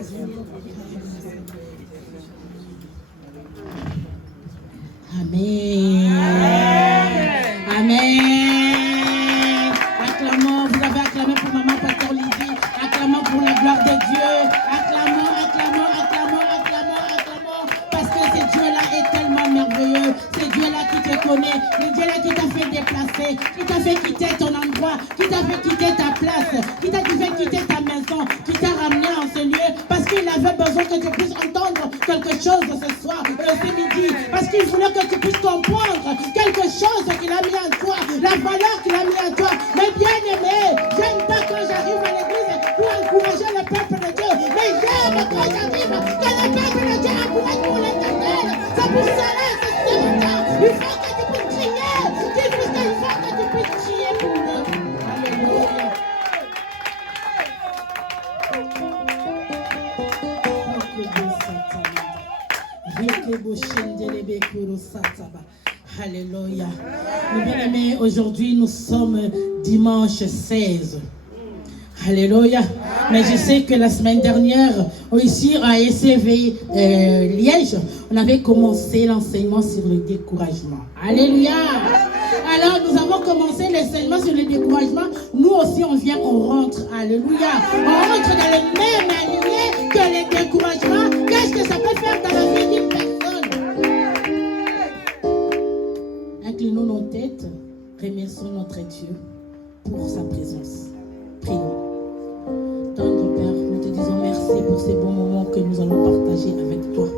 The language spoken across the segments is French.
Amen. Amen. Acclamons, vous avez acclamé pour maman Pasteur Lydie. Acclamons pour la gloire de Dieu. Acclamons, acclamons, acclamons, acclamons, acclamons. Parce que ce Dieu-là est tellement merveilleux. C'est Dieu-là qui te connaît. C'est Dieu-là qui t'a fait déplacer. Qui t'a fait quitter ton endroit. Qui t'a fait quitter ta place. Qui t'a fait quitter ta maison. Qui t'a ramené en ce lieu. Parce qu'il avait besoin que tu puisses entendre quelque chose ce soir, ce midi. Parce qu'il voulait que tu puisses comprendre quelque chose qu'il a mis en toi. La valeur qu'il a mis en toi. Mais bien aimé, j'aime pas quand j'arrive à l'église pour encourager le peuple de Dieu. Mais j'aime quand j'arrive que le peuple de Dieu encourage pour l'éternel. C'est pour cela, c'est ce temps. Il faut que tu puisses crier. Il faut que tu puisses crier pour nous. Alléluia. Alléluia. Mes bien-aimés, aujourd'hui nous sommes dimanche 16. Alléluia. Mais je sais que la semaine dernière, ici à SCV Liège, on avait commencé l'enseignement sur le découragement. Alléluia. Alors nous avons commencé l'enseignement sur le découragement. Nous aussi on vient, on rentre. Alléluia. On rentre dans le même alignée que le découragement. Qu'est-ce que ça peut faire dans la vie d'une personne? Inclinons nos têtes, remercions notre Dieu pour sa présence. Prions. Tendre Père, nous te disons merci pour ces bons moments que nous allons partager avec toi.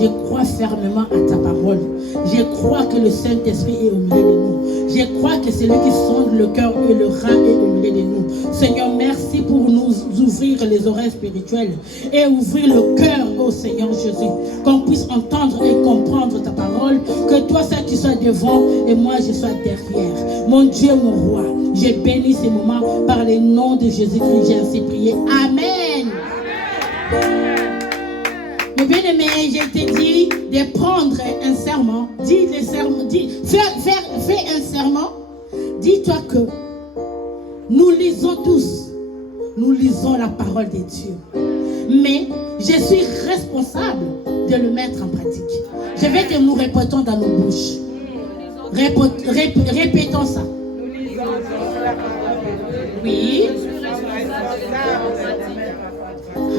Je crois fermement à ta parole. Je crois que le Saint-Esprit est au milieu de nous. Je crois que c'est lui qui sonde le cœur et le rein est au milieu de nous. Seigneur, merci pour nous ouvrir les oreilles spirituelles et ouvrir le cœur au Seigneur Jésus. Qu'on puisse entendre et comprendre ta parole. Que toi, seul, tu sois devant et moi, je sois derrière. Mon Dieu, mon roi, j'ai béni ces moments par le nom de Jésus-Christ. J'ai ainsi prié. Amen. Mes bien-aimés, je t'ai dit de prendre un serment. Dis le serment, fais un serment. Dis-toi que nous lisons tous. Nous lisons la parole de Dieu. Mais je suis responsable de le mettre en pratique. Je veux que nous répétons dans nos bouches. Répétons ça. Oui.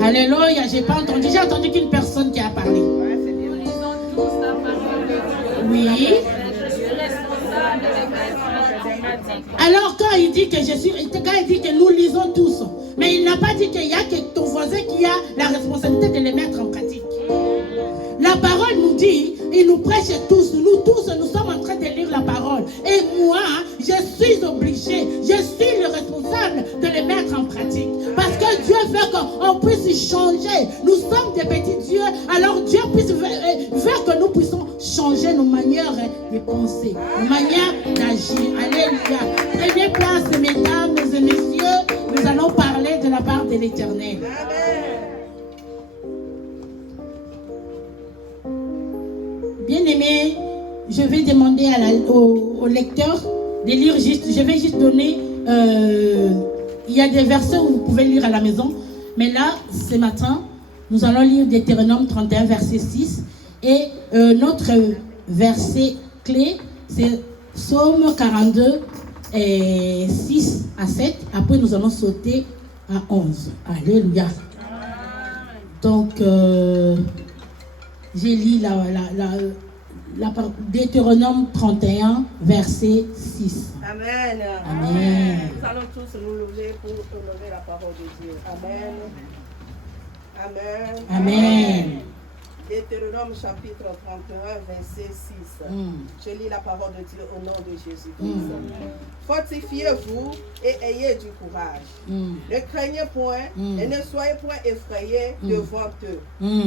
Alléluia, j'ai pas entendu. J'ai entendu qu'une personne qui a parlé. Oui. Alors quand il dit que nous lisons tous, mais il n'a pas dit qu'il y a que ton voisin qui a la responsabilité de les mettre en pratique. La parole nous dit, il nous prêche tous, nous sommes en train de lire la parole. Et moi, je suis obligé, je suis le responsable de les mettre en pratique. Parce que Dieu veut qu'on puisse changer. Nous sommes des petits dieux, alors Dieu veut que nous puissions changer nos manières de penser, nos manières d'agir. Alléluia. Prenez place, mesdames et messieurs, nous allons parler de la part de l'Éternel. Bien-aimé, je vais demander au lecteur de lire juste, je vais juste donner, il y a des versets où vous pouvez lire à la maison, mais là, ce matin, nous allons lire Deutéronome 31, verset 6, et notre verset clé, c'est Psaume 42, 6 à 7, après nous allons sauter à 11. Alléluia. Donc, j'ai lu la Deutéronome 31, verset 6. Amen. Amen. Nous allons tous nous lever pour honorer la parole de Dieu. Amen. Amen. Amen. Deutéronome chapitre 31, verset 6. Je lis la parole de Dieu au nom de Jésus-Christ. Fortifiez-vous et ayez du courage. Ne craignez point et ne soyez point effrayés devant eux.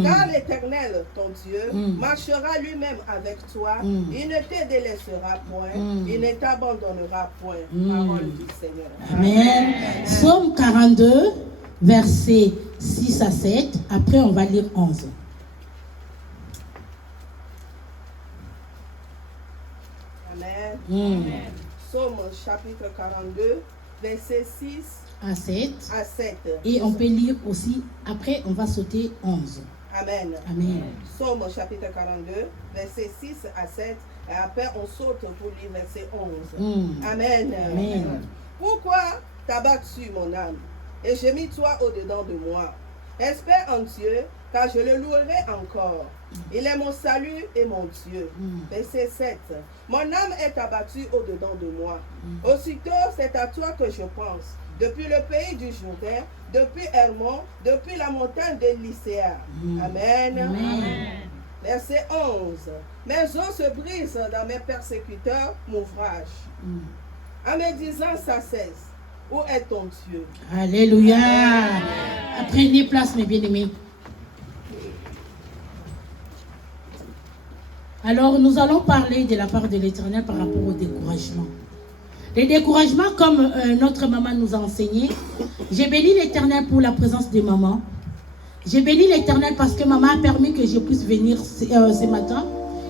Car l'Éternel, ton Dieu, marchera lui-même avec toi. Il ne te délaissera point. Il ne t'abandonnera point. Parole du Seigneur. Amen. Psaume 42, verset 6 à 7. Après, on va lire 11. Amen. Psaume chapitre 42, verset 6 à 7. À 7. Et on peut lire aussi, après on va sauter 11. Amen. Amen. Psaume chapitre 42, verset 6 à 7. Et après on saute pour lire verset 11. Amen. Amen. Pourquoi t'as battu mon âme et j'ai mis toi au-dedans de moi? Espère en Dieu, car je le louerai encore. Il est mon salut et mon Dieu. Verset 7. Mon âme est abattue au-dedans de moi. Aussitôt, c'est à toi que je pense. Depuis le pays du Jourdain, depuis Hermon, depuis la montagne de Lycéa. Amen. Amen. Verset 11. Mes os se brisent dans mes persécuteurs, m'ouvrage. En me disant, ça cesse. Où est ton Dieu? Alléluia. Prenez place, mes bien-aimés. Alors, nous allons parler de la part de l'Éternel par rapport au découragement. Les découragements, comme notre maman nous a enseigné, j'ai béni l'Éternel pour la présence de maman. J'ai béni l'Éternel parce que maman a permis que je puisse venir ce matin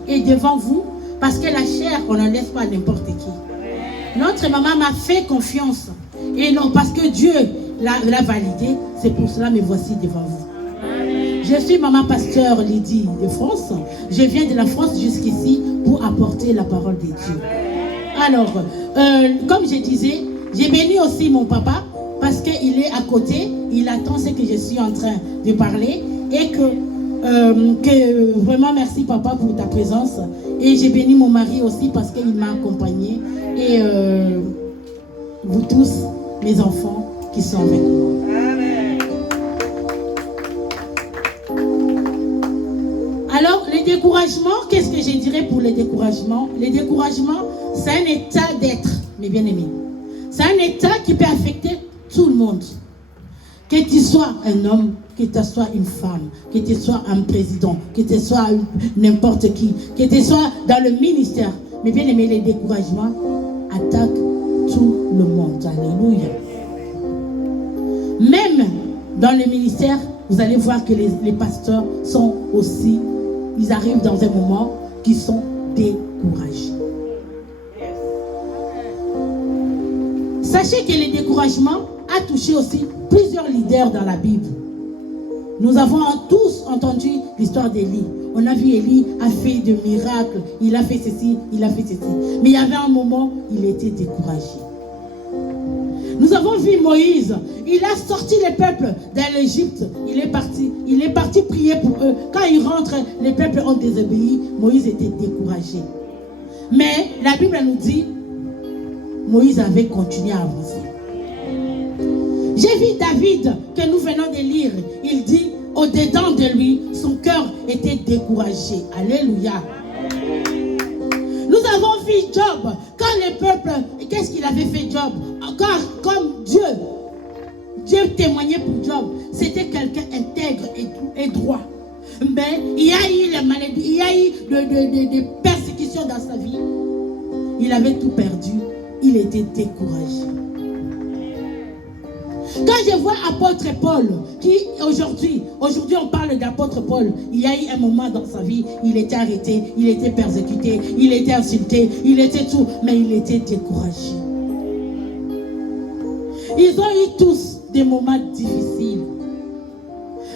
et devant vous, parce que la chair, on ne laisse pas à n'importe qui. Notre maman m'a fait confiance. Et non, parce que Dieu l'a validé, c'est pour cela me voici devant vous. Je suis maman pasteur Lydie de France. Je viens de la France jusqu'ici pour apporter la parole de Dieu. Alors, comme je disais, j'ai béni aussi mon papa parce qu'il est à côté, il attend ce que je suis en train de parler et que vraiment merci papa pour ta présence. Et j'ai béni mon mari aussi parce qu'il m'a accompagné et vous tous, mes enfants qui sont avec moi. Amen. Alors, les découragements, qu'est-ce que je dirais pour les découragements? Les découragements, c'est un état d'être, mes bien-aimés. C'est un état qui peut affecter tout le monde. Que tu sois un homme, que tu sois une femme, que tu sois un président, que tu sois n'importe qui, que tu sois dans le ministère. Mes bien-aimés, les découragements attaquent tout le monde. Alléluia. Même dans le ministère, vous allez voir que les pasteurs sont aussi, ils arrivent dans un moment qui sont découragés. Sachez que le découragement a touché aussi plusieurs leaders dans la Bible. Nous avons tous entendu l'histoire d'Élie. On a vu Élie a fait de miracles, il a fait ceci, il a fait ceci. Mais il y avait un moment, il était découragé. Nous avons vu Moïse, il a sorti les peuples de l'Égypte, il est parti prier pour eux. Quand il rentre, les peuples ont désobéi, Moïse était découragé. Mais la Bible nous dit, Moïse avait continué à avancer. J'ai vu David, que nous venons de lire, il dit, au-dedans de lui, son cœur était découragé. Alléluia. Nous avons vu Job, quand le peuple, qu'est-ce qu'il avait fait Job? Encore comme Dieu témoignait pour Job, c'était quelqu'un intègre et droit. Mais il y a eu les maladies, il y a eu des persécutions dans sa vie. Il avait tout perdu, il était découragé. Quand je vois apôtre Paul, qui aujourd'hui on parle d'apôtre Paul, il y a eu un moment dans sa vie, il était arrêté, il était persécuté, il était insulté, il était tout, mais il était découragé. Ils ont eu tous des moments difficiles.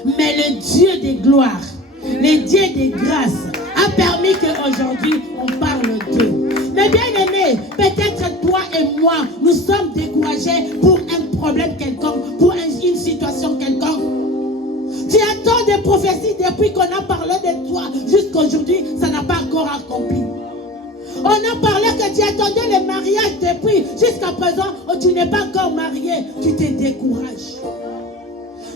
Mais le Dieu de gloire, le Dieu de grâce, a permis qu'aujourd'hui on parle d'eux. Mais bien aimé, peut-être toi et moi, nous sommes découragés pour un problème quelconque, pour une situation quelconque. Tu attends des prophéties depuis qu'on a parlé de toi, jusqu'à aujourd'hui, ça n'a pas encore accompli. On a parlé que tu attendais le mariage depuis, jusqu'à présent, tu n'es pas encore marié, tu te décourages.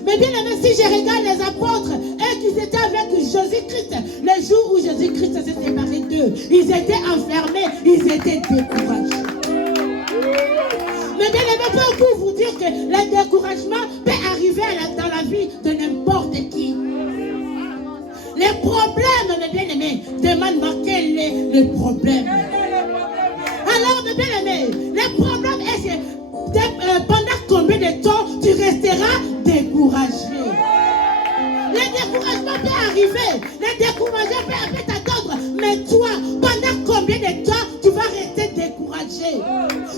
Mais bien aimé, si je regarde les apôtres et qu'ils étaient avec Jésus-Christ, le jour où Jésus-Christ s'est séparé d'eux, ils étaient enfermés, ils étaient découragés. Mais bien aimé, peux vous dire que le découragement peut arriver dans la vie de n'importe qui. Les problèmes, mes bien aimés, demandent quel est le problème. Alors, mes bien aimés, le problème est que pendant combien de temps tu resteras découragé? Le découragement peut arriver, le découragement peut t'attendre, mais toi, pendant combien de temps tu vas rester découragé? découragés.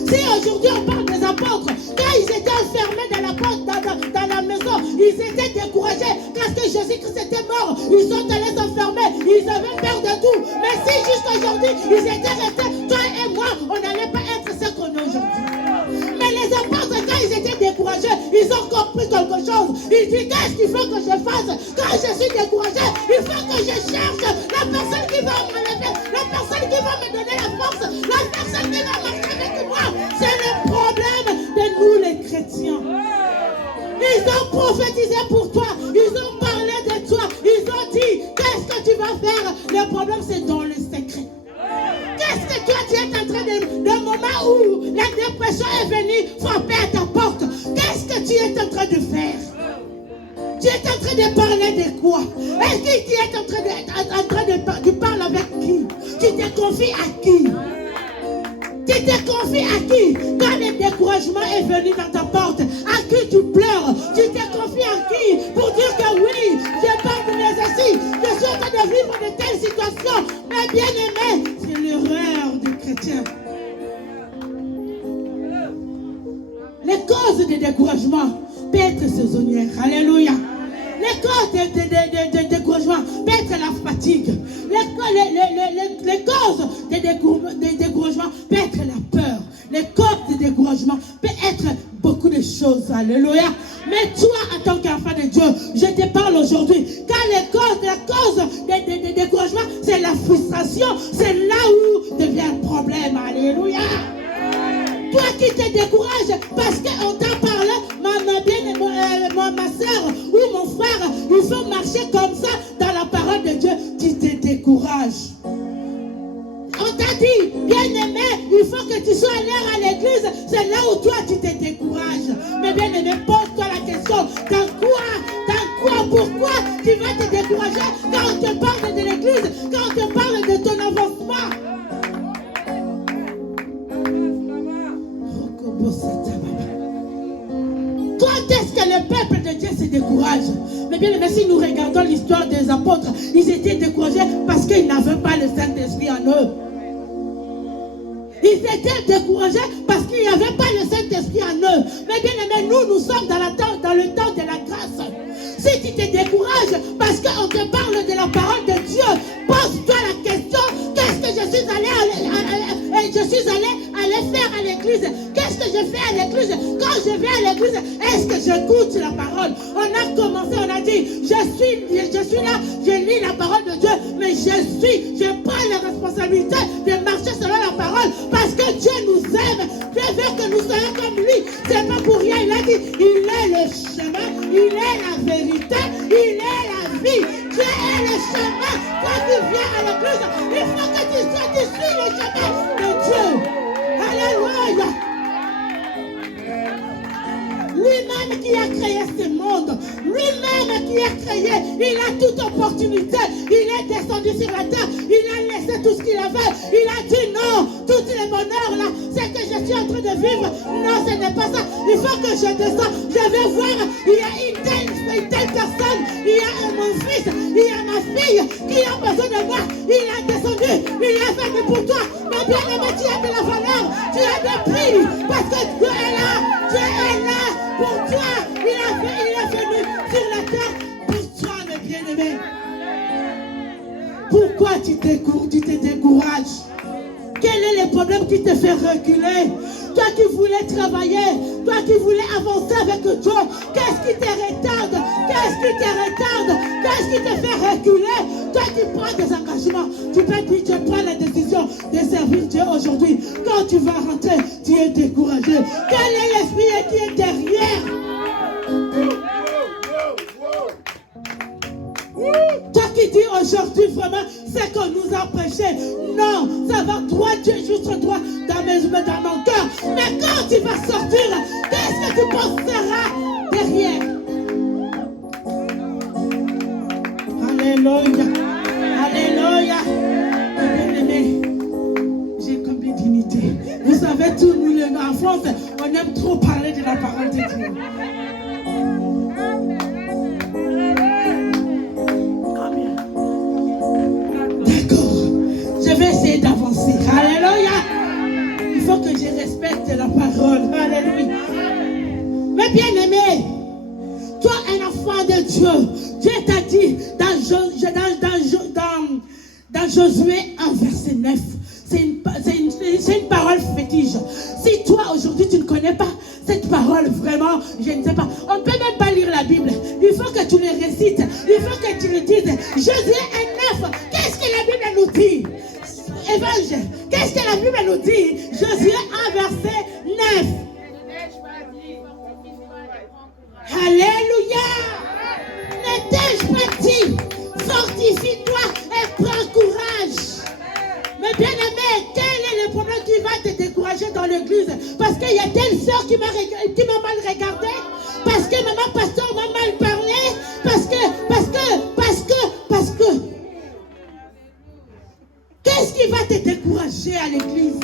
Si aujourd'hui on parle des apôtres, quand ils étaient enfermés dans la porte, dans la maison, ils étaient découragés parce que Jésus-Christ était mort. Ils sont allés s'enfermer, ils avaient peur de tout. Mais si jusqu'aujourd'hui ils étaient restés, toi et moi, on n'allait pas être ce qu'on est aujourd'hui. Mais les apôtres, quand ils étaient découragés, ils ont compris quelque chose. Ils disent, qu'est-ce qu'il faut que je fasse? Quand je suis découragé, il faut que je cherche la personne qui va me lever, la personne qui va me donner la force, la personne qui va marcher avec moi. C'est le problème de nous les chrétiens. Ils ont prophétisé pour toi, ils ont parlé de toi, ils ont dit, qu'est-ce que tu vas faire? Le problème c'est dans le secret. Qu'est-ce que toi tu es en train de moment où la dépression est venue frapper à ta porte? Qu'est-ce que tu es en train de faire? Tu es en train de parler de quoi? Est-ce que tu es en train de tu parles avec qui? Tu te confies à qui? Tu te confies à qui? Quand le découragement est venu dans ta porte, à qui tu pleures? Tu te confies à qui? Pour dire que oui, je parle de mes assis, je suis en train de vivre de telles situations. Mais bien aimé, c'est l'erreur des chrétiens. Les causes de découragement peuvent être saisonnières. Alléluia. Les causes de découragement peuvent être la fatigue. Les causes de découragement peuvent être la peur. Les causes de découragement peuvent être beaucoup de choses. Alléluia. Mais toi, en tant qu'enfant de Dieu, je te parle aujourd'hui. Quand la cause de découragement, c'est la frustration. C'est là où devient le problème. Alléluia. Toi qui te décourages parce qu'on t'a parlé, ma soeur ou mon frère, il faut marcher comme ça dans la parole de Dieu, tu te décourages. On t'a dit, bien aimé, il faut que tu sois à l'heure à l'église, c'est là où toi tu te décourages. Mais bien aimé, pose-toi la question, pourquoi tu vas te décourager quand on te parle de l'église, quand on te parle de ton avancement? Quand est-ce que le peuple de Dieu se décourage? Mais bien, si nous regardons l'histoire des apôtres, ils étaient découragés parce qu'ils n'avaient pas le Saint-Esprit en eux. Ils étaient découragés parce qu'il n'y avait pas le Saint-Esprit en eux. Mais bien aimé, nous sommes dans le temps de la grâce. Si tu te décourages parce qu'on te parle de la parole de Dieu, pose-toi la question, qu'est-ce que je suis allé faire à l'église? Qu'est-ce que je fais à l'église? Quand je vais à l'église, est-ce que j'écoute la parole? On a commencé, on a dit, je suis là, je lis la parole de Dieu, mais je prends la responsabilité de marcher selon la parole parce que Dieu nous aime. Dieu veut que nous soyons comme lui. C'est pas pour rien, il a dit, il est le chemin, il est la vérité, il est la vie. Dieu est le chemin. Quand tu viens à l'église, il faut que tu suis le chemin de Dieu. Alléluia. Lui-même qui a créé ce monde, lui-même qui a créé, il a toute opportunité, il est descendu sur la terre, il a laissé tout ce qu'il avait, il a dit non, tout le bonheur là, c'est que je suis en train de vivre, non ce n'est pas ça, il faut que je descende, je vais voir, il y a une telle personne, il y a mon fils, il y a ma fille qui a besoin de moi, il a descendu, il est venu pour toi, mais bien aimé, tu as de la valeur, tu as de prix, parce que Dieu est là, pour toi, il est venu sur la terre pour toi, mes bien-aimés. Pourquoi tu te décourages? Quel est le problème qui te fait reculer? Toi qui voulais travailler, toi qui voulais avancer avec Dieu, qu'est-ce qui te retarde? Qu'est-ce qui te retarde? Qu'est-ce qui te fait reculer? Toi qui prends des engagements, tu peux dire, tu prends la décision de servir Dieu aujourd'hui. Quand tu vas rentrer, tu es découragé. Quel est l'esprit qui est derrière? Toi qui dis aujourd'hui vraiment ce qu'on nous a prêché, non, ça va droit, Dieu juste droit dans mon cœur. Mais quand tu vas sortir, qu'est-ce que tu penseras derrière? Alléluia, alléluia. Bien-aimé, j'ai combien d'unité? Vous savez tous, nous les en France, on aime trop parler de la parole de Dieu. Je vais essayer d'avancer. Alléluia. Il faut que Josué 1, verset 9. C'est une parole fétiche. Si toi, aujourd'hui, tu ne connais pas cette parole, vraiment, je ne sais pas. On ne peut même pas lire la Bible. Il faut que tu le récites. Il faut que tu le dises. Josué 1, 9. Qu'est-ce que la Bible nous dit? Évangile. Qu'est-ce que la Bible nous dit? Josué 1, verset 9. Alléluia. N'étais-je pas dit? Fortifie-toi et prends courage. Mais bien aimé, quel est le problème qui va te décourager dans l'église? Parce qu'il y a telle sœur qui m'a mal regardé, parce que maman pasteur m'a mal parlé, parce que. Qu'est-ce qui va te décourager à l'église?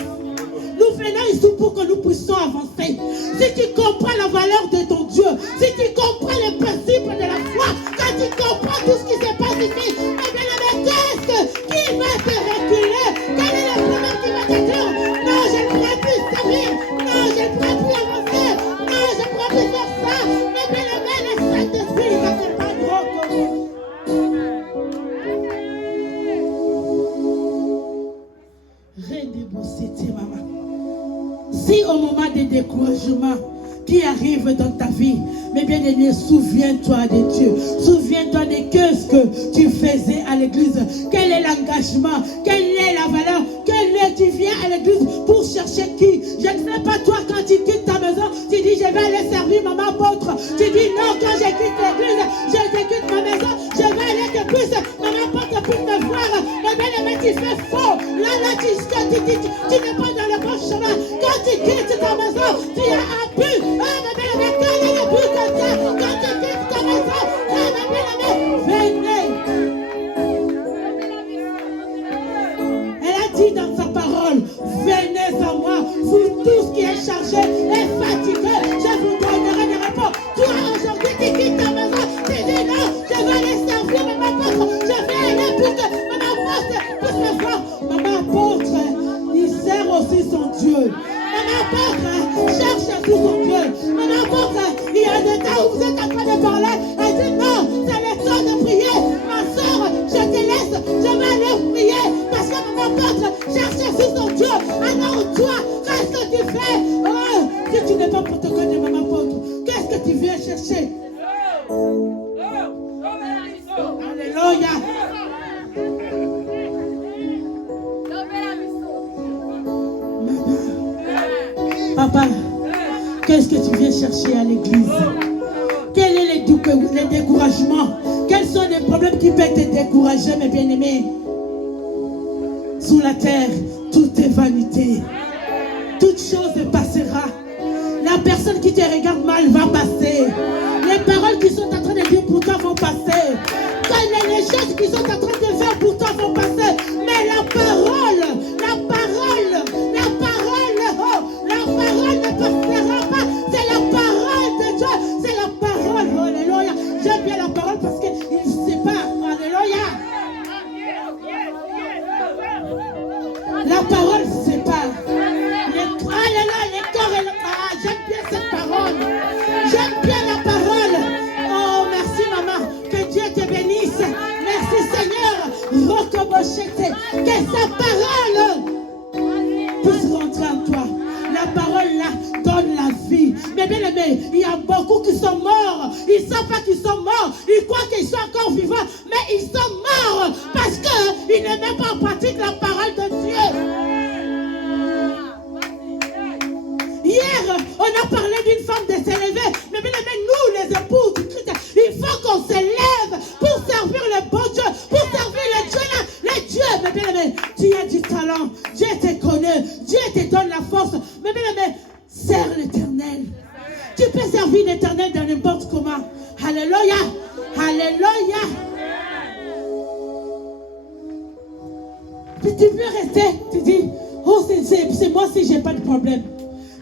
Nous venons ici pour que nous puissions avancer. Si tu comprends la valeur de ton Dieu, si tu comprends les principes de la foi, quand tu comprends tout ce qui se passe ici, eh bien, qu'est-ce qui va te reculer? Quel est le problème qui va te dire? Non, je ne pourrai plus servir. Non, je ne pourrai plus avancer. Non, je ne pourrai plus faire ça. Mais bien, le Saint-Esprit va te prendre au cou. Redéboussez, maman. Si au moment des découragements qui arrivent dans ta vie, mais bien aimé, souviens-toi de Dieu. Souviens-toi de ce que tu faisais à l'église. Quel est l'engagement? Quelle est la valeur? Tu viens à l'église pour chercher qui? Je ne sais pas, toi, quand tu quittes ta maison, tu dis je vais aller servir maman apôtre. Tu dis non, quand je quitte l'église, je quitte ma maison, je vais aller que plus maman apôtre puisse me voir. Mais bien aimé, tu fais faux. Là, tu n'es pas dans le bon chemin. Quand tu quittes ta maison, tu as un but. Mais bien aimé, quel est le but de ça? Quand tu quittes ta maison, mais bien aimé, venez. Elle a dit dans sa parole, venez à moi, vous tous qui êtes chargés et fatigués, je vous donnerai des réponses. Toi aujourd'hui tu quittes ta maison, tu dis non, je vais aller servir maman apôtre, je vais aller pour que maman apôtre puisse me voir. Maman apôtre, il sert aussi son Dieu. Maman apôtre cherche tout son Dieu. Maman apôtre, il y a des temps où vous êtes en train de parler, elle dit non, c'est le temps de prier. Ma soeur, je te laisse, je vais aller prier parce que maman apôtre cherche aussi son Dieu. Alors toi, qu'est-ce que tu fais? Oh, si tu n'es pas protocole de maman apôtre, qu'est-ce que tu viens chercher? Alléluia. Papa, qu'est-ce que tu viens chercher à l'église? Quels sont les découragements? Quels sont les problèmes qui peuvent te décourager, mes bien-aimés? Sous la terre, tout est vanité. Toute chose passera. La personne qui te regarde mal va passer. Les paroles qui sont en train de dire pour toi vont passer. Les choses qui sont en train de faire pour toi vont passer. Mais la parole ne passera pas. C'est la parole de Dieu. C'est la parole. Alléluia. J'aime bien la parole parce qu'il ne sait pas. Alléluia. La parole se sépare. J'aime bien cette parole. J'aime bien la parole. Oh, merci maman. Que Dieu te bénisse. Merci Seigneur. Rokoboshete. Que sa parole puisse rentrer en toi. La parole là donne la vie. Mais bien aimé, il y a beaucoup qui sont morts. Ils ne savent pas qu'ils sont morts. Ils croient qu'ils sont encore vivants. Mais ils sont morts parce qu'ils ne mettent pas en pratique la parole de Dieu. Hier, on a parlé d'une femme de s'élever. Mais bien aimé, nous les épouses du Christ, il faut qu'on s'élève pour servir le bon Dieu, pour servir le Dieu là, le Dieu. Mais bien aimé, tu as du talent, Dieu te connaît, Dieu te donne la force. Mais bien aimé, sers l'Éternel. Tu peux servir l'Éternel dans n'importe comment. Alléluia, alléluia. Tu peux rester, tu dis, oh c'est moi si j'ai pas de problème.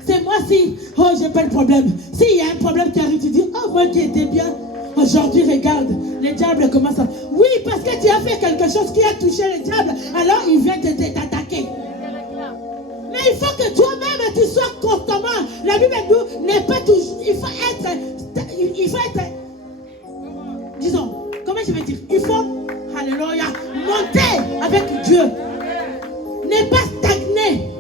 C'est moi si, oh j'ai pas de problème. S'il y a un problème qui arrive, tu dis, oh moi qui étais bien. Aujourd'hui, regarde, le diable commence à... Oui, parce que tu as fait quelque chose qui a touché le diable, alors il vient t'attaquer. Mais il faut que toi-même, tu sois constamment. La Bible nous n'est pas toujours... Il faut être... Disons, comment je vais dire? Il faut... Alléluia. monter avec Dieu. Ne pas stagner.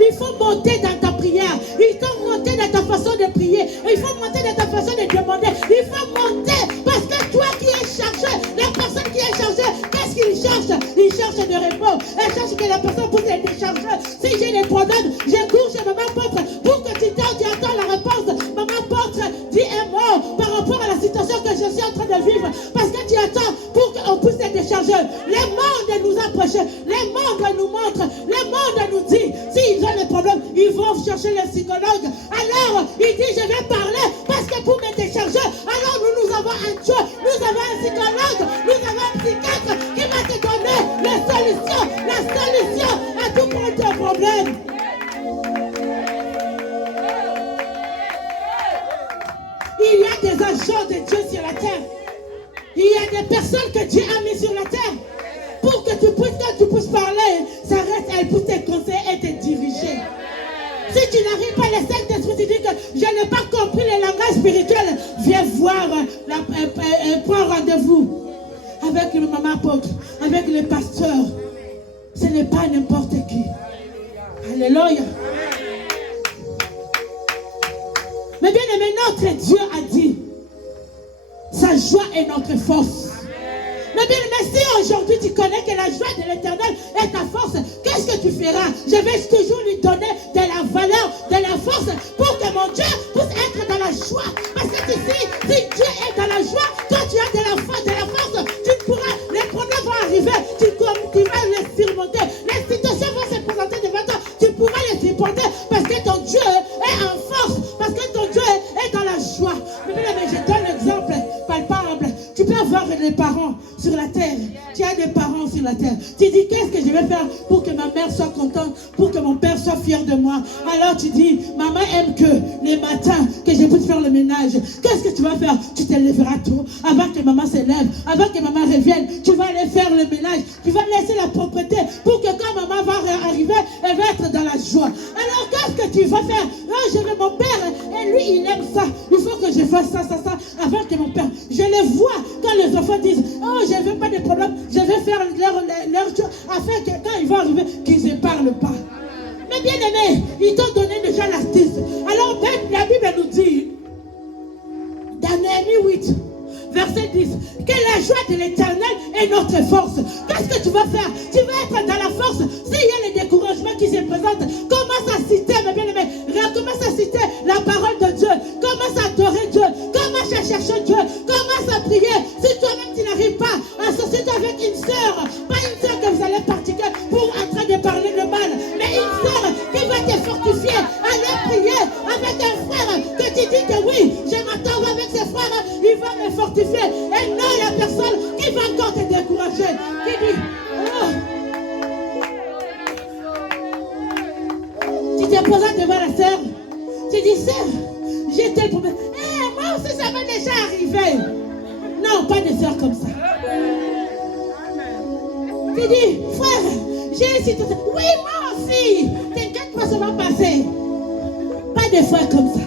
Il faut monter dans ta prière. Il faut monter dans ta façon de prier. Il faut monter dans ta façon de demander. Il faut monter parce que toi qui es chargé, la personne qui est chargée, qu'est-ce qu'il cherche? Il cherche de répondre. Elle cherche que la personne puisse être déchargée. Si j'ai des problèmes, je cours chez maman Porte pour que tu attends la réponse. Maman Porte, dis un mot par rapport à la situation que je suis en train de vivre. Parce que tu attends pour qu'on puisse être déchargé. Le monde nous approche. Le monde nous montre. Le monde nous dit. S'ils ont des problèmes, ils vont chercher les psychologues. Alors, il dit, je vais parler parce que pour me décharger, alors nous avons un Dieu, nous avons un psychologue, nous avons un psychiatre qui va te donner la solution à tout ton problème. Il y a des agents de Dieu sur la terre. Il y a des personnes que Dieu a mis sur la terre pour que quand tu puisses parler, ça reste, elle puisse te conseiller et te diriger. Si tu n'arrives pas, le Saint-Esprit te dit que je n'ai pas compris le langage spirituel, viens voir, prends rendez-vous avec le maman apôtre, avec le pasteur. Ce n'est pas n'importe qui. Alléluia. Mais bien aimé, notre Dieu a dit, sa joie est notre force. Mais bien aimé, si aujourd'hui tu connais que la joie de l'Éternel est ta force, qu'est-ce que tu feras? Je vais toujours lui donner de la valeur, de la force, pour que mon Dieu puisse être dans la joie. Parce que si Dieu est dans la joie, toi tu as de la force, tu pourras, les problèmes vont arriver, tu vas les surmonter, les situations vont se présenter devant toi, tu pourras les supporter parce que ton Dieu est en force, parce que ton Dieu est dans la joie. Mais je donne l'exemple palpable. Tu peux avoir des parents sur la terre. Tu as des parents sur la terre. Tu dis, qu'est-ce que je vais faire pour que ma mère soit contente, pour que mon père soit fier de moi? Alors tu dis, maman aime que les matins, que je puisse faire le ménage. Qu'est-ce que tu vas faire? Tu te lèveras tôt, avant que maman se lève, avant que maman revienne. Tu vas aller faire le ménage. Tu vas laisser la propreté pour que quand maman va arriver, elle va être dans la joie. Alors qu'est-ce que tu vas faire? Oh, je veux mon père, et lui il aime ça. Il faut que je fasse ça, avant que mon père. Je les vois quand les enfants disent, oh, je ne veux pas de problème, je vais faire leur chose, afin que quand ils vont arriver, qu'ils ne parlent pas. Mais bien aimé, ils t'ont donné déjà l'astuce. Alors même la Bible nous dit, dans Néhémie 8, verset 10, que la joie de l'Éternel est notre force. Qu'est-ce que tu vas faire? Tu vas être dans la force. S'il y a les découragements qui se présentent, commence à citer, mes bien-aimés, commence à citer la parole de Dieu, commence à adorer Dieu, commence à chercher Dieu, commence à prier. Si toi-même tu n'arrives pas à associer avec une sœur, pas une sœur que vous allez pratiquer pour en train de parler le mal, mais une sœur qui va te fortifier, aller prier avec un frère que tu dis que oui, je m'attends avec ce frère, il va me fortifier. Et non la personne qui va encore te décourager, qui dit, oh, tu te présentes devant la sœur, tu dis, sœur, j'ai tel problème. Moi aussi ça m'est déjà arrivé. Non, pas de sœur comme ça. Tu dis, frère, j'ai une situation. Oui, moi aussi. T'inquiète pas, ça va passer. Pas de frères comme ça.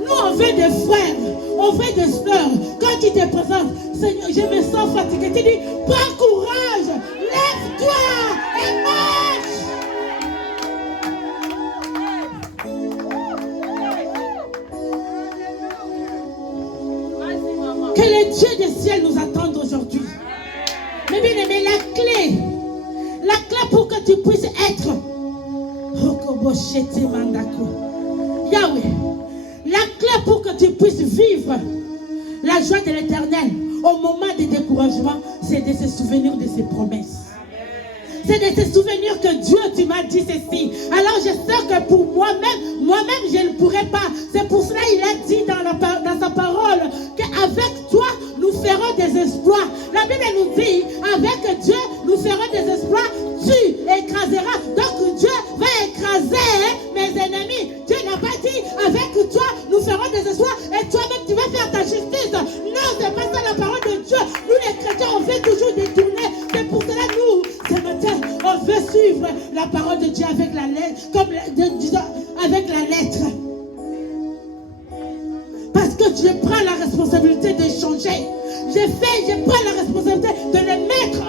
Nous, on veut des frères, on veut des sœurs. Quand tu te présentes, Seigneur, je me sens fatigué. Tu dis, prends courage, lève-toi et marche. Que les dieux du ciel nous attendent aujourd'hui. Mais bien aimé, la clé pour que tu puisses être Yahweh, la clé pour que tu puisses vivre la joie de l'Éternel au moment des découragements, c'est de se souvenir de ses promesses. C'est de se souvenir que Dieu, tu m'as dit ceci. Alors je sais que pour moi-même, je ne pourrais pas. C'est pour cela qu'il a dit dans sa parole qu'avec toi, nous ferons des exploits. La Bible nous dit, avec Dieu, nous ferons des exploits. Tu écraseras. Donc Dieu va écraser mes ennemis. Dieu n'a pas dit, avec toi, nous ferons des exploits. Et toi-même, tu vas faire ta justice. Non, c'est pas ça la parole de Dieu. Nous les chrétiens, on veut toujours détourner. C'est pour cela que nous, ce matin, on veut suivre la parole de Dieu avec la lettre, avec la lettre. Parce que je prends la responsabilité de changer. Je prends la responsabilité de les mettre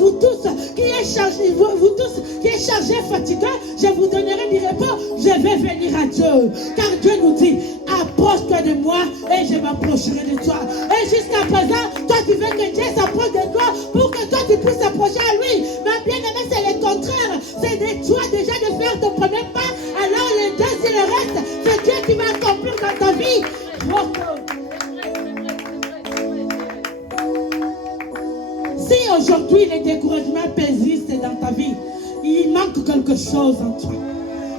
vous tous qui êtes chargés, vous tous qui êtes chargés, fatigués, je vous donnerai du repos. Je vais venir à Dieu. Car Dieu nous dit, approche-toi de moi et je m'approcherai de toi. Et jusqu'à présent, toi tu veux que Dieu s'approche de toi pour que toi tu puisses t'approcher à lui. Mais bien aimé, c'est le contraire. C'est de toi déjà de faire ton premier pas. Alors le deuxième, le reste, c'est Dieu qui va accomplir dans ta vie. Si aujourd'hui les découragements persistent dans ta vie, il manque quelque chose en toi.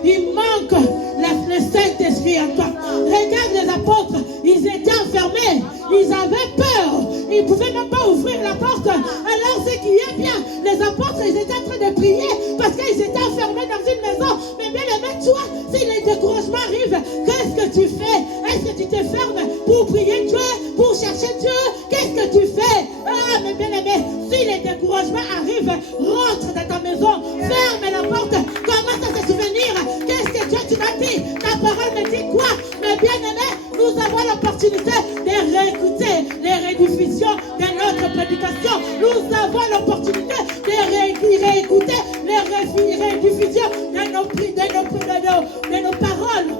Il manque le Saint-Esprit en toi. Regarde les apôtres, ils étaient enfermés, ils avaient peur, ils ne pouvaient même pas ouvrir la porte. Alors ce qui est bien, les apôtres, ils étaient en train de prier parce qu'ils étaient enfermés dans une maison. Mais bien aimé, toi, si les découragements arrivent, qu'est-ce que tu fais? Est-ce que tu te fermes pour prier Dieu, pour chercher Dieu? Qu'est-ce que tu fais? Ah, mais bien aimé, si les découragements arrivent, rentre dans ta maison, ferme la porte, commence à te souvenir. Qu'est-ce que Dieu tu m'as dit? Ta parole me dit quoi? Mais bien aimé, nous avons l'opportunité de réécouter les rediffusions de notre prédication. Nous avons l'opportunité de réécouter les rediffusions de nos paroles.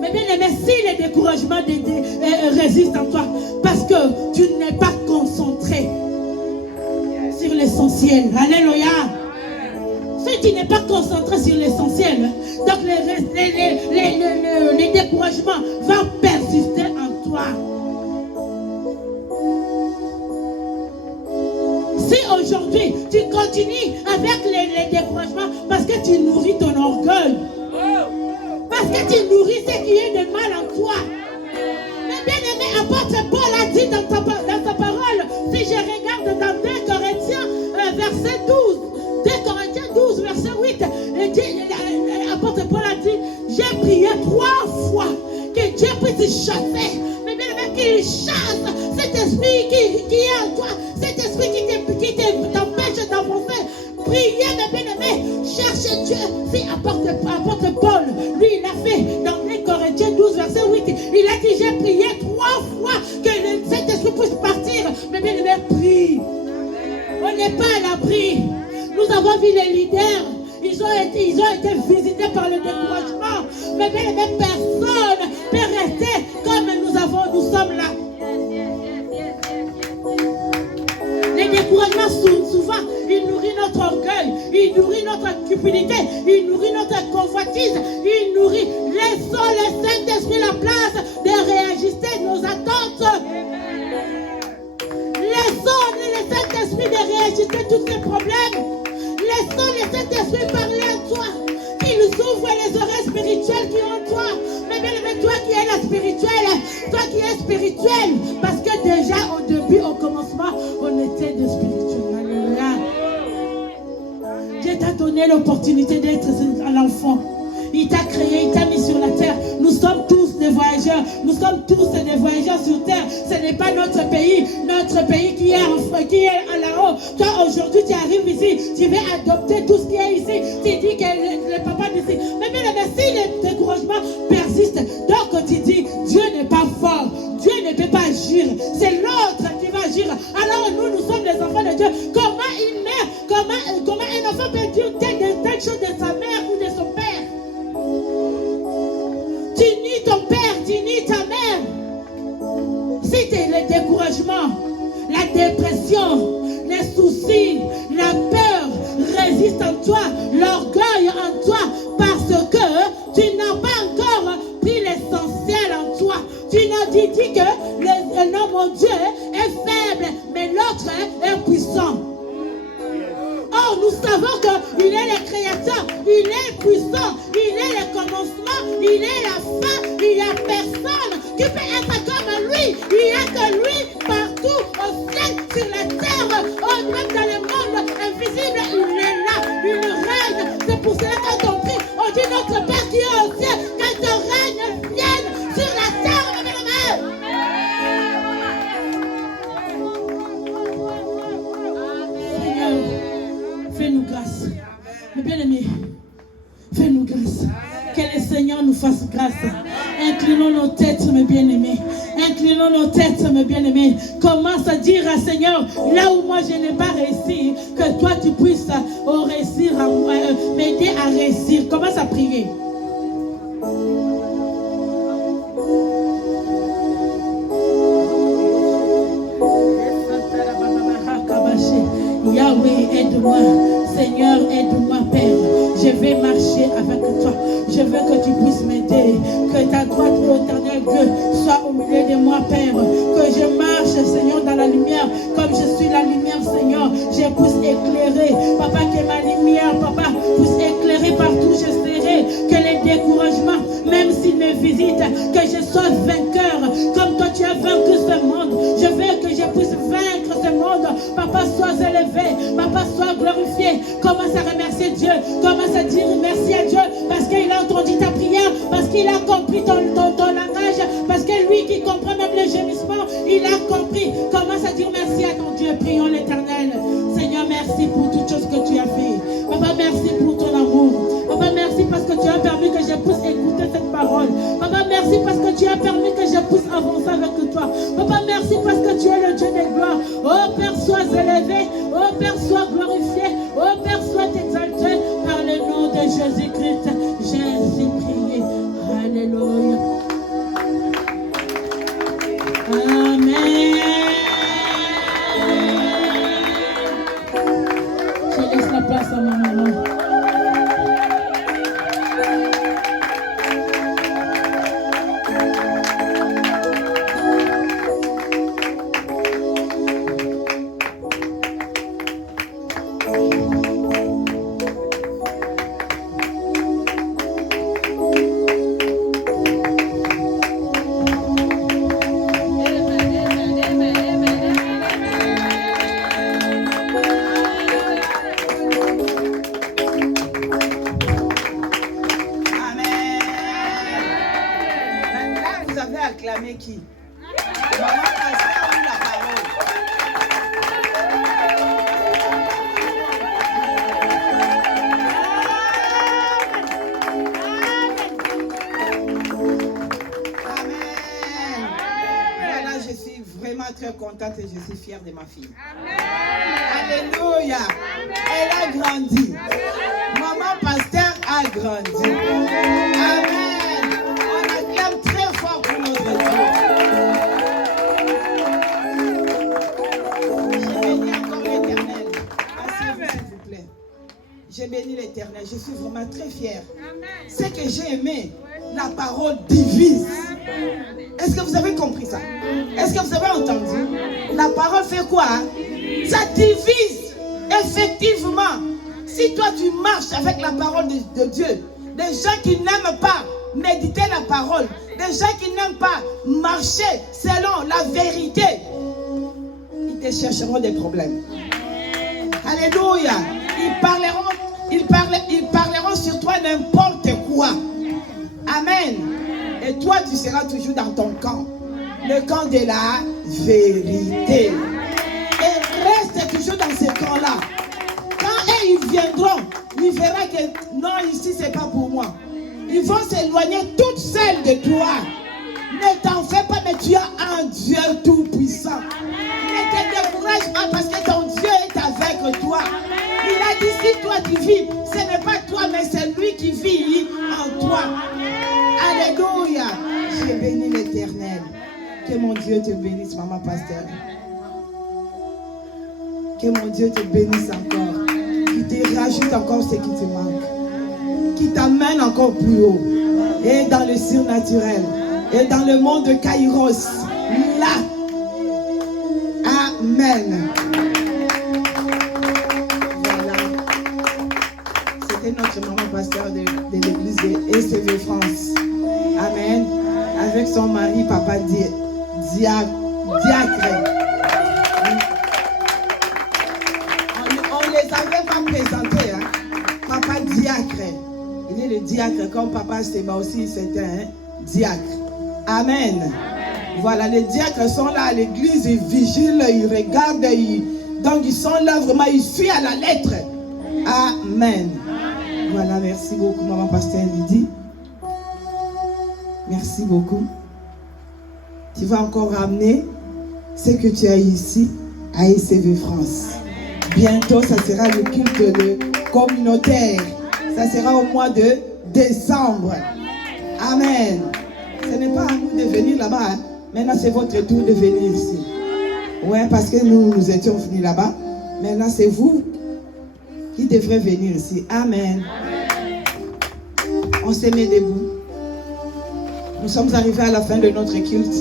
Mais bien aimé, si les découragements résistent en toi, parce que tu n'es pas concentré sur l'essentiel. Alléluia. Si tu n'es pas concentré sur l'essentiel, donc les découragements vont persister en toi. Si aujourd'hui tu continues avec les découragements parce que tu nourris ton orgueil, parce que tu nourris ce qui est de mal en toi. Mais bien aimé, apôtre Paul a dit dans sa parole, si je regarde dans 2 Corinthiens verset 12, 2 Corinthiens 12 verset 8, apôtre Paul a dit, j'ai prié 3 fois que Dieu puisse chasser. Mais bien aimé, qu'il chasse cet esprit qui est en toi, cet esprit qui t'empêche d'avancer. Priez, mais bien aimé, cherchez Dieu. Si apôtre Paul, lui, il a fait dans les Corinthiens 12, verset 8, il a dit, j'ai prié 3 fois que cet esprit puisse partir. Mais bien aimé, prie. On n'est pas à l'abri. Nous avons vu les leaders. Ils ont été visités par le découragement. Mais bien aimé, personne ne peut rester comme nous sommes là. Les découragements, souvent, ils nourrissent notre orgueil, ils nourrissent notre cupidité, ils nourrissent notre convoitise, ils nourrissent. Laissons le Saint-Esprit la place de réajuster nos attentes. Laissons le Saint-Esprit de réajuster tous ces problèmes. Laissons le Saint-Esprit parler à toi, qu'il ouvre les oreilles spirituelles qui ont en toi. Mais toi qui es la spirituelle, toi qui es spirituel, parce que déjà au début, au commencement, on était de spirituel. Alléluia. Dieu t'a donné l'opportunité d'être un enfant. Il t'a créé, il t'a mis sur la terre. Nous sommes tous des voyageurs. Nous sommes tous des voyageurs sur terre. Ce n'est pas notre pays qui est à là-haut. Toi, aujourd'hui, tu arrives ici. Tu veux adopter tout ce qui est ici. Tu dis que le papa d'ici. Mais bien, si le découragement persiste, donc tu dis, Dieu n'est pas fort. Dieu ne peut pas agir. C'est l'autre qui va agir. Alors nous sommes les enfants de Dieu. Comment une mère, comment un enfant peut dire telle chose de sa mère ou de son père? Tu nies ton père, tu nies ta mère. Si le découragement, la dépression, les soucis, la peur résistent en toi, l'orgueil en toi, parce que tu n'as pas encore pris l'essentiel en toi. Tu n'as dit que non, mon Dieu est faible, mais l'autre est puissant. Or, nous savons qu'il est le créateur, il est puissant, il est le commencement, il est la fin, il n'y a personne qui peut être comme lui. Il n'y a que lui partout, au ciel, sur la terre, même dans le monde invisible, il est là, il règne. C'est pour cela que quand on prie, on dit notre Père qui est au ciel, que ton règne vienne sur la terre, fais-nous grâce. Mais bien aimé, fais-nous grâce. Que le Seigneur nous fasse grâce. Inclinons nos têtes, mes bien-aimés. Inclinons nos têtes, mes bien-aimés. Commence à dire à Seigneur, là où moi je n'ai pas réussi, que toi tu puisses réussir à m'aider à réussir. Commence à prier. Yahweh, aide-moi. Seigneur, aide-moi, Père. Je vais marcher avec toi. Je veux que tu puisses m'aider. Que ta droite, éternel Dieu, soit au milieu de moi, Père. Que je marche, Seigneur, dans la lumière. Comme je suis la lumière, Seigneur, je puisse éclairer. Papa, que ma lumière, Papa, puisse éclairer partout où je serai. Que les découragements, même s'ils me visitent, que je sois vainqueur. Comme toi, tu as vaincu ce monde. Je veux que je puisse vaincre ce monde. Papa, sois élevé. Papa, sois glorifié. Commence à remercier Dieu. Commence à dire merci à Dieu parce qu'il a entendu ta prière, parce qu'il a compris ton langage, parce que lui qui comprend même le gémissement, il a compris. Commence à dire merci à ton Dieu. Prions l'Éternel. Seigneur, merci pour toutes choses que tu as fait. Papa, merci pour ton amour. Papa, merci parce que tu as permis que je puisse écouter cette parole. Papa, merci parce que tu as permis que je puisse avancer avec toi. Papa, merci parce que tu es le Dieu des gloires. Oh Père, sois élevé. Oh Père, sois glorifié. Oh Père, sois exalté. Par le nom de Jésus-Christ, j'ai ainsi prié. Alléluia. Amen. Je laisse la place à ma maman. Qui? Maman Pasteur ou la parole? Amen. Voilà, je suis vraiment très contente et je suis fière de ma fille. Amen. Alléluia. Elle a grandi. Maman Pasteur a grandi. Amen. On acclame très fort pour notre Dieu. J'ai béni l'Éternel. Je suis vraiment très fière. Ce que j'ai aimé, la parole divise. Est-ce que vous avez compris ça? Est-ce que vous avez entendu? La parole fait quoi? Ça divise. Effectivement, si toi tu marches avec la parole de Dieu, des gens qui n'aiment pas méditer la parole, des gens qui n'aiment pas marcher selon la vérité, ils te chercheront des problèmes. Alléluia. Ils parleront sur toi n'importe quoi. Amen. Et toi, tu seras toujours dans ton camp. Le camp de la vérité. Et reste toujours dans ce camp-là. Quand ils viendront, ils verront que non, ici, c'est pas pour moi. Ils vont s'éloigner toutes seules de toi. Ne t'en fais pas, mais tu as un Dieu tout-puissant. Ne te décourage pas parce que ton Dieu est avec toi. Il a dit, si toi tu vis, ce n'est pas toi, mais c'est lui qui vit en toi. Alléluia. J'ai béni l'Éternel. Que mon Dieu te bénisse, maman pasteur. Que mon Dieu te bénisse encore. Qu'il te rajoute encore ce qui te manque. Qu'il t'amène encore plus haut. Et dans le surnaturel. Et dans le monde de Kairos. Là. Amen. Notre maman pasteur de l'église de ECV France. Amen. Avec son mari, papa Diacre. On ne les avait pas présentés. Hein? Papa Diacre. Il est le diacre comme papa Seba aussi, c'était un diacre. Amen. Voilà, les diacres sont là à l'église, ils vigilent, ils regardent, donc ils sont là vraiment, ils suivent à la lettre. Amen. Voilà, merci beaucoup, maman pasteur Lydie. Merci beaucoup. tu vas encore ramener ce que tu as ici à ICV France. Bientôt, ça sera le culte communautaire. Ça sera au mois de décembre. Amen. Ce n'est pas à nous de venir là-bas. Hein. Maintenant, c'est votre tour de venir ici. Ouais, parce que nous étions venus là-bas. Maintenant, c'est vous qui devrez venir ici. Amen. On se met debout. Nous sommes arrivés à la fin de notre culte.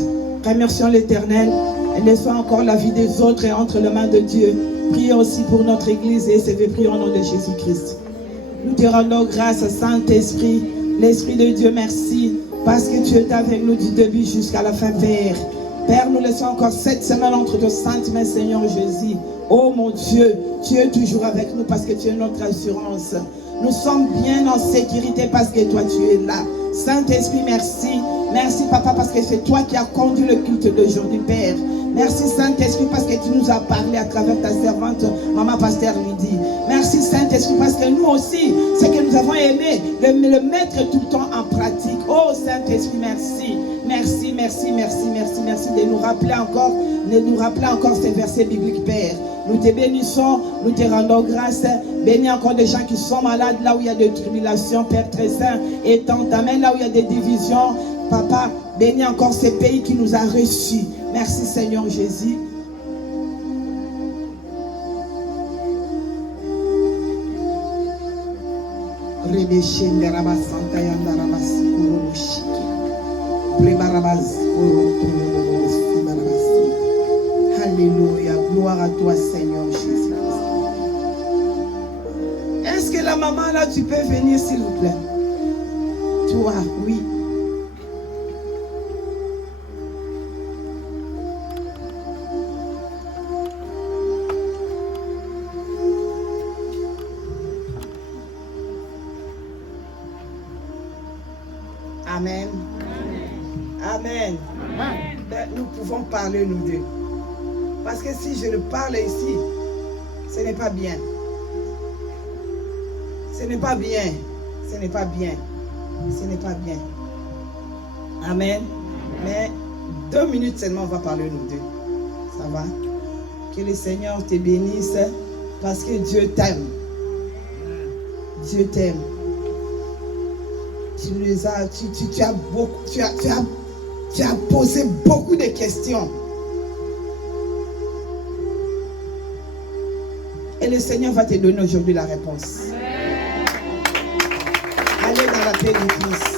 Remercions l'Éternel et laissons encore la vie des autres entre les mains de Dieu. Prions aussi pour notre Église et prions au nom de Jésus-Christ. Nous te rendons grâce, Saint-Esprit, l'Esprit de Dieu, merci, parce que tu es avec nous du début jusqu'à la fin, Père. Père, nous laissons encore cette semaine entre tes saintes mains, Seigneur Jésus. Oh mon Dieu, tu es toujours avec nous parce que tu es notre assurance. Nous sommes bien en sécurité parce que toi tu es là. Saint-Esprit, merci. Merci, Papa, parce que c'est toi qui as conduit le culte d'aujourd'hui, Père. Merci, Saint-Esprit, parce que tu nous as parlé à travers ta servante, Maman Pasteur Lydie. Merci, Saint-Esprit, parce que nous aussi, ce que nous avons aimé, de le mettre tout le temps en pratique. Oh, Saint-Esprit, merci. Merci, merci, merci, merci, merci de nous rappeler encore ces versets bibliques, Père. Nous te bénissons, nous te rendons grâce. Bénis encore des gens qui sont malades, là où il y a des tribulations, Père très saint. Et tant t'amène là où il y a des divisions. Papa, bénis encore ces pays qui nous a reçus. Merci Seigneur Jésus. Alléluia, gloire à toi Seigneur Jésus. Est-ce que la maman là, tu peux venir s'il vous plaît? Toi, oui. Amen. Amen. Amen. Ben, nous pouvons parler nous deux. Parce que si je ne parle ici, ce n'est pas bien. Ce n'est pas bien. Ce n'est pas bien. Ce n'est pas bien. Amen. Mais 2 minutes seulement, on va parler nous deux. Ça va? Que le Seigneur te bénisse parce que Dieu t'aime. Dieu t'aime. Tu as posé beaucoup de questions. Et le Seigneur va te donner aujourd'hui la réponse. Allez dans la paix de Christ.